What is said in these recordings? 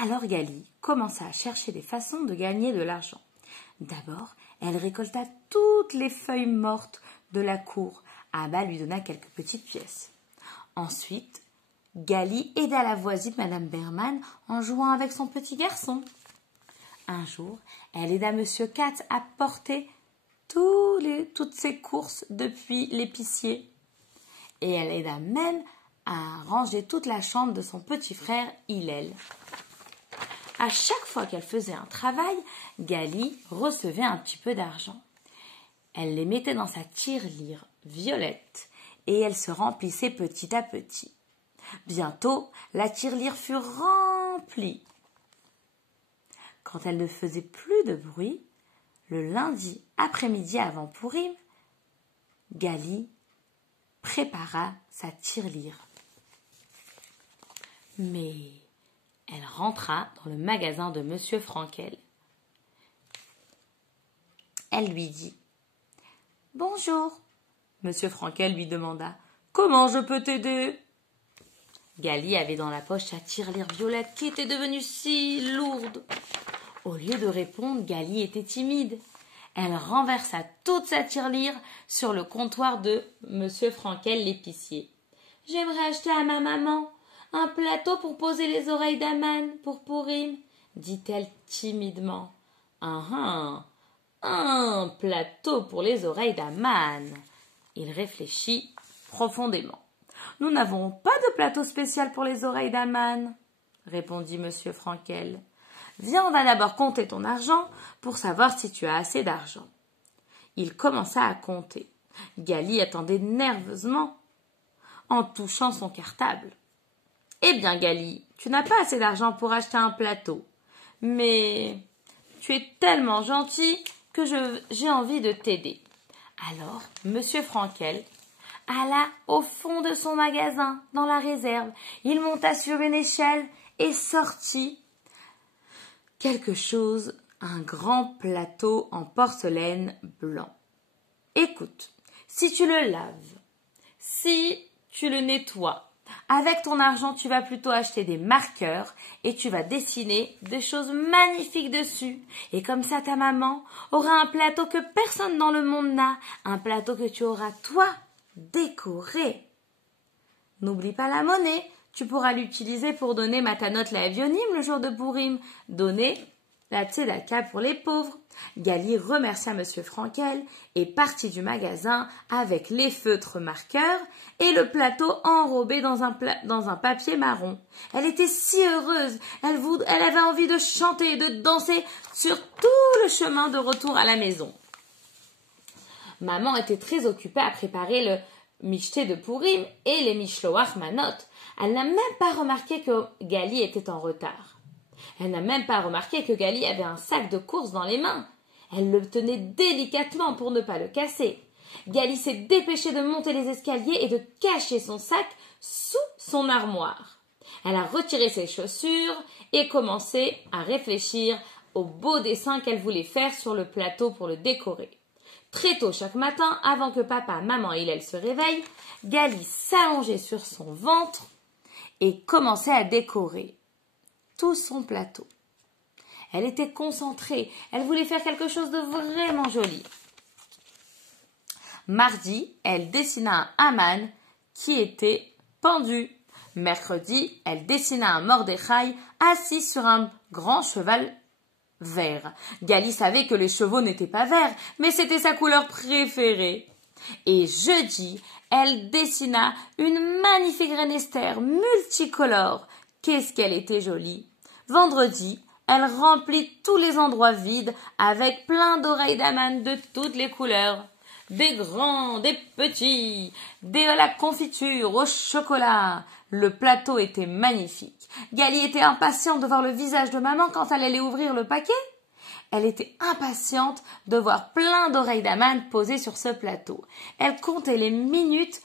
Alors Gali commença à chercher des façons de gagner de l'argent. D'abord, elle récolta toutes les feuilles mortes de la cour. Abba lui donna quelques petites pièces. Ensuite, Gali aida la voisine, Madame Berman, en jouant avec son petit garçon. Un jour, elle aida Monsieur Katz à porter toutes ses courses depuis l'épicier. Et elle aida même à ranger toute la chambre de son petit frère Hillel. À chaque fois qu'elle faisait un travail, Gali recevait un petit peu d'argent. Elle les mettait dans sa tirelire violette et elle se remplissait petit à petit. Bientôt, la tirelire fut remplie. Quand elle ne faisait plus de bruit, le lundi après-midi avant Pourim, Gali prépara sa tirelire. Mais elle rentra dans le magasin de Monsieur Frankel. Elle lui dit « Bonjour ». Monsieur Frankel lui demanda « Comment je peux t'aider ?» Gali avait dans la poche sa tirelire violette qui était devenue si lourde. Au lieu de répondre, Gali était timide. Elle renversa toute sa tirelire sur le comptoir de Monsieur Frankel l'épicier. « J'aimerais acheter à ma maman un plateau pour poser les oreilles d'Aman pour Pourim, dit-elle timidement. « Un plateau pour les oreilles d'Aman. » Il réfléchit profondément. « Nous n'avons pas de plateau spécial pour les oreilles d'Aman, » répondit Monsieur Frankel. « Viens, on va d'abord compter ton argent pour savoir si tu as assez d'argent. » Il commença à compter. Gali attendait nerveusement en touchant son cartable. « Eh bien, Gali, tu n'as pas assez d'argent pour acheter un plateau. Mais tu es tellement gentil que j'ai envie de t'aider. » Alors, Monsieur Frankel alla au fond de son magasin, dans la réserve. Il monta sur une échelle et sortit quelque chose, un grand plateau en porcelaine blanc. Écoute, si tu le laves, si tu le nettoies, avec ton argent, tu vas plutôt acheter des marqueurs et tu vas dessiner des choses magnifiques dessus. Et comme ça, ta maman aura un plateau que personne dans le monde n'a, un plateau que tu auras, toi, décoré. N'oublie pas la monnaie, tu pourras l'utiliser pour donner matanot l'avionim le jour de Pourim, donner la tzedaka pour les pauvres. Gali remercia Monsieur Frankel et partit du magasin avec les feutres marqueurs et le plateau enrobé dans un papier marron. Elle était si heureuse, elle avait envie de chanter et de danser sur tout le chemin de retour à la maison. Maman était très occupée à préparer le michté de Pourim et les mishloach manot. Elle n'a même pas remarqué que Gali était en retard. Elle n'a même pas remarqué que Gali avait un sac de courses dans les mains. Elle le tenait délicatement pour ne pas le casser. Gali s'est dépêchée de monter les escaliers et de cacher son sac sous son armoire. Elle a retiré ses chaussures et commencé à réfléchir au beau dessin qu'elle voulait faire sur le plateau pour le décorer. Très tôt chaque matin, avant que papa, maman et Hillel se réveillent, Gali s'allongeait sur son ventre et commençait à décorer tout son plateau. Elle était concentrée, elle voulait faire quelque chose de vraiment joli. Mardi, elle dessina un Haman qui était pendu. Mercredi, elle dessina un Mordechai assis sur un grand cheval vert. Gali savait que les chevaux n'étaient pas verts, mais c'était sa couleur préférée. Et jeudi, elle dessina une magnifique reine Esther multicolore. Qu'est-ce qu'elle était jolie! Vendredi, elle remplit tous les endroits vides avec plein d'oreilles d'Aman de toutes les couleurs. Des grands, des petits, de la confiture au chocolat. Le plateau était magnifique. Gali était impatiente de voir le visage de maman quand elle allait ouvrir le paquet. Elle était impatiente de voir plein d'oreilles d'Aman posées sur ce plateau. Elle comptait les minutes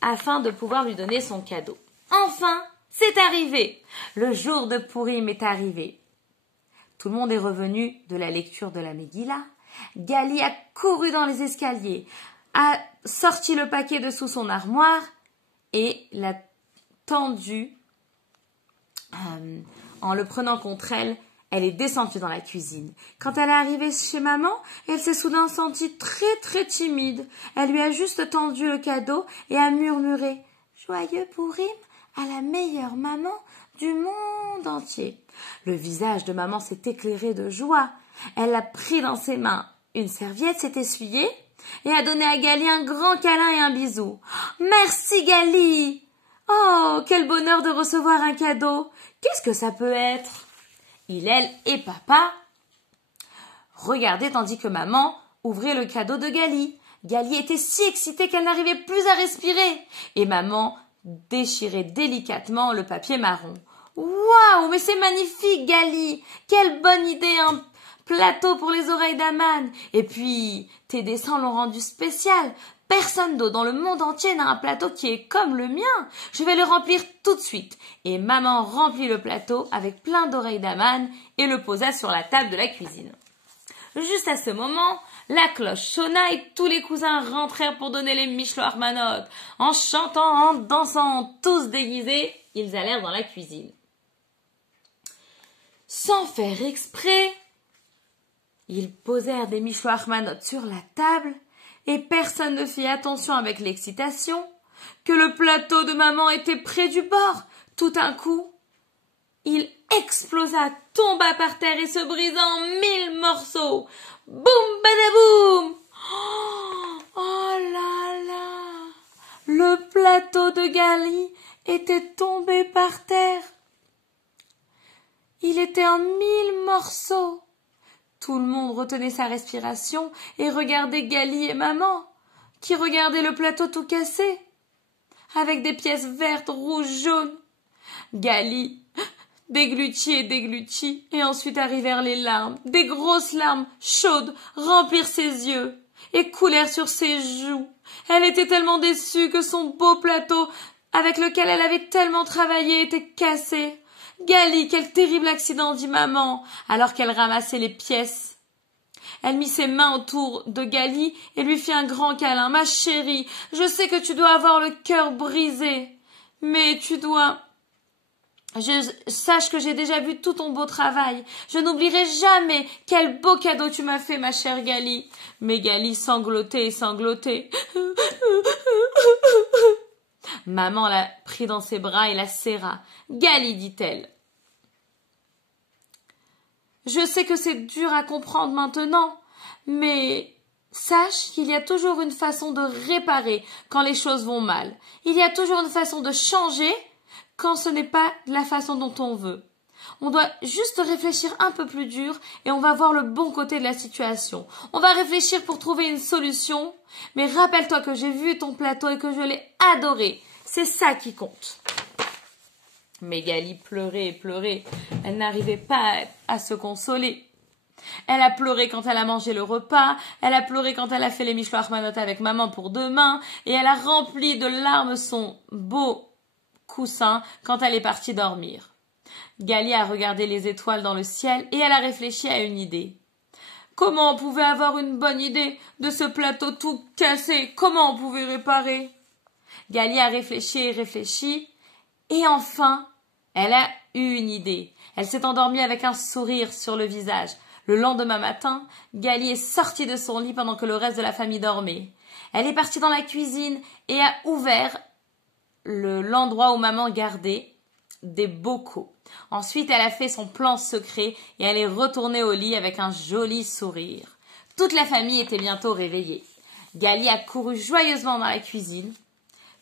afin de pouvoir lui donner son cadeau. Enfin, c'est arrivé. Le jour de Pourim est arrivé. Tout le monde est revenu de la lecture de la Megillah. Gali a couru dans les escaliers, a sorti le paquet de sous son armoire et l'a tendu En le prenant contre elle, elle est descendue dans la cuisine. Quand elle est arrivée chez maman, elle s'est soudain sentie très très timide. Elle lui a juste tendu le cadeau et a murmuré « Joyeux Pourim à la meilleure maman du monde entier ». Le visage de maman s'est éclairé de joie. Elle a pris dans ses mains une serviette, s'est essuyée et a donné à Gali un grand câlin et un bisou. « Merci Gali !»« Oh, quel bonheur de recevoir un cadeau ! Qu'est-ce que ça peut être ?» Hillel et papa regardaient tandis que maman ouvrait le cadeau de Gali. Gali était si excitée qu'elle n'arrivait plus à respirer. Et maman déchirait délicatement le papier marron. « Waouh, mais c'est magnifique, Gali! Quelle bonne idée, un plateau pour les oreilles d'Aman! Et puis, tes dessins l'ont rendu spécial. Personne d'autre dans le monde entier n'a un plateau qui est comme le mien. Je vais le remplir tout de suite. » Et maman remplit le plateau avec plein d'oreilles d'Aman et le posa sur la table de la cuisine. Juste à ce moment, la cloche sonna et tous les cousins rentrèrent pour donner les Mishloach Manot. En chantant, en dansant, tous déguisés, ils allèrent dans la cuisine. Sans faire exprès, ils posèrent des Mishloach Manot sur la table et personne ne fit attention avec l'excitation que le plateau de maman était près du bord. Tout d'un coup, il explosa, tomba par terre et se brisa en 1000 morceaux. Boum badaboum! Oh là là! Le plateau de Gali était tombé par terre. Il était en 1000 morceaux. Tout le monde retenait sa respiration et regardait Gali et maman, qui regardaient le plateau tout cassé, avec des pièces vertes, rouges, jaunes. Gali déglutit et ensuite arrivèrent les larmes. Des grosses larmes chaudes remplirent ses yeux et coulèrent sur ses joues. Elle était tellement déçue que son beau plateau, avec lequel elle avait tellement travaillé, était cassé. « Gali, quel terrible accident !» dit maman, alors qu'elle ramassait les pièces. Elle mit ses mains autour de Gali et lui fit un grand câlin. « Ma chérie, je sais que tu dois avoir le cœur brisé, mais tu dois... Sache que j'ai déjà vu tout ton beau travail. Je n'oublierai jamais quel beau cadeau tu m'as fait, ma chère Gali. » Mais Gali sanglotait et sanglotait. Maman la prit dans ses bras et la serra. « Gali, dit-elle, je sais que c'est dur à comprendre maintenant, mais sache qu'il y a toujours une façon de réparer quand les choses vont mal. Il y a toujours une façon de changer quand ce n'est pas de la façon dont on veut. On doit juste réfléchir un peu plus dur et on va voir le bon côté de la situation. On va réfléchir pour trouver une solution, mais rappelle-toi que j'ai vu ton plateau et que je l'ai adoré. C'est ça qui compte. » Mais Gali pleurait et pleurait. Elle n'arrivait pas à se consoler. Elle a pleuré quand elle a mangé le repas, elle a pleuré quand elle a fait les Mishloach Manot avec maman pour demain, et elle a rempli de larmes son beau coussin quand elle est partie dormir. Gali a regardé les étoiles dans le ciel et elle a réfléchi à une idée. Comment on pouvait avoir une bonne idée de ce plateau tout cassé? Comment on pouvait réparer? Gali a réfléchi et réfléchi, et enfin, elle a eu une idée. Elle s'est endormie avec un sourire sur le visage. Le lendemain matin, Gali est sortie de son lit pendant que le reste de la famille dormait. Elle est partie dans la cuisine et a ouvert l'endroit où maman gardait des bocaux. Ensuite, elle a fait son plan secret et elle est retournée au lit avec un joli sourire. Toute la famille était bientôt réveillée. Gali a couru joyeusement dans la cuisine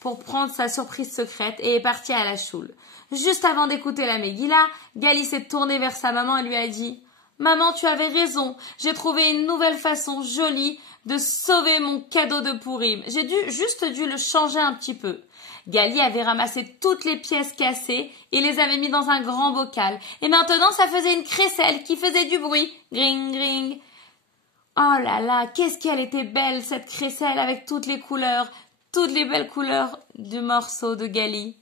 pour prendre sa surprise secrète et est partie à la choule. Juste avant d'écouter la Megillah, Gali s'est tournée vers sa maman et lui a dit « Maman, tu avais raison, j'ai trouvé une nouvelle façon jolie de sauver mon cadeau de Pourim. J'ai juste dû le changer un petit peu. » Gali avait ramassé toutes les pièces cassées et les avait mis dans un grand bocal. Et maintenant, ça faisait une crécelle qui faisait du bruit. Gring, gring. Oh là là, qu'est-ce qu'elle était belle, cette crécelle, avec toutes les belles couleurs du morceau de Gali.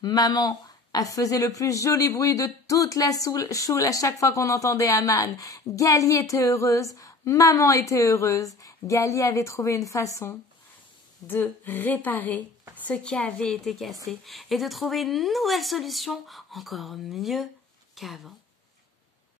Maman faisait le plus joli bruit de toute la choule à chaque fois qu'on entendait Aman. Gali était heureuse, maman était heureuse. Gali avait trouvé une façon de réparer ce qui avait été cassé et de trouver une nouvelle solution encore mieux qu'avant.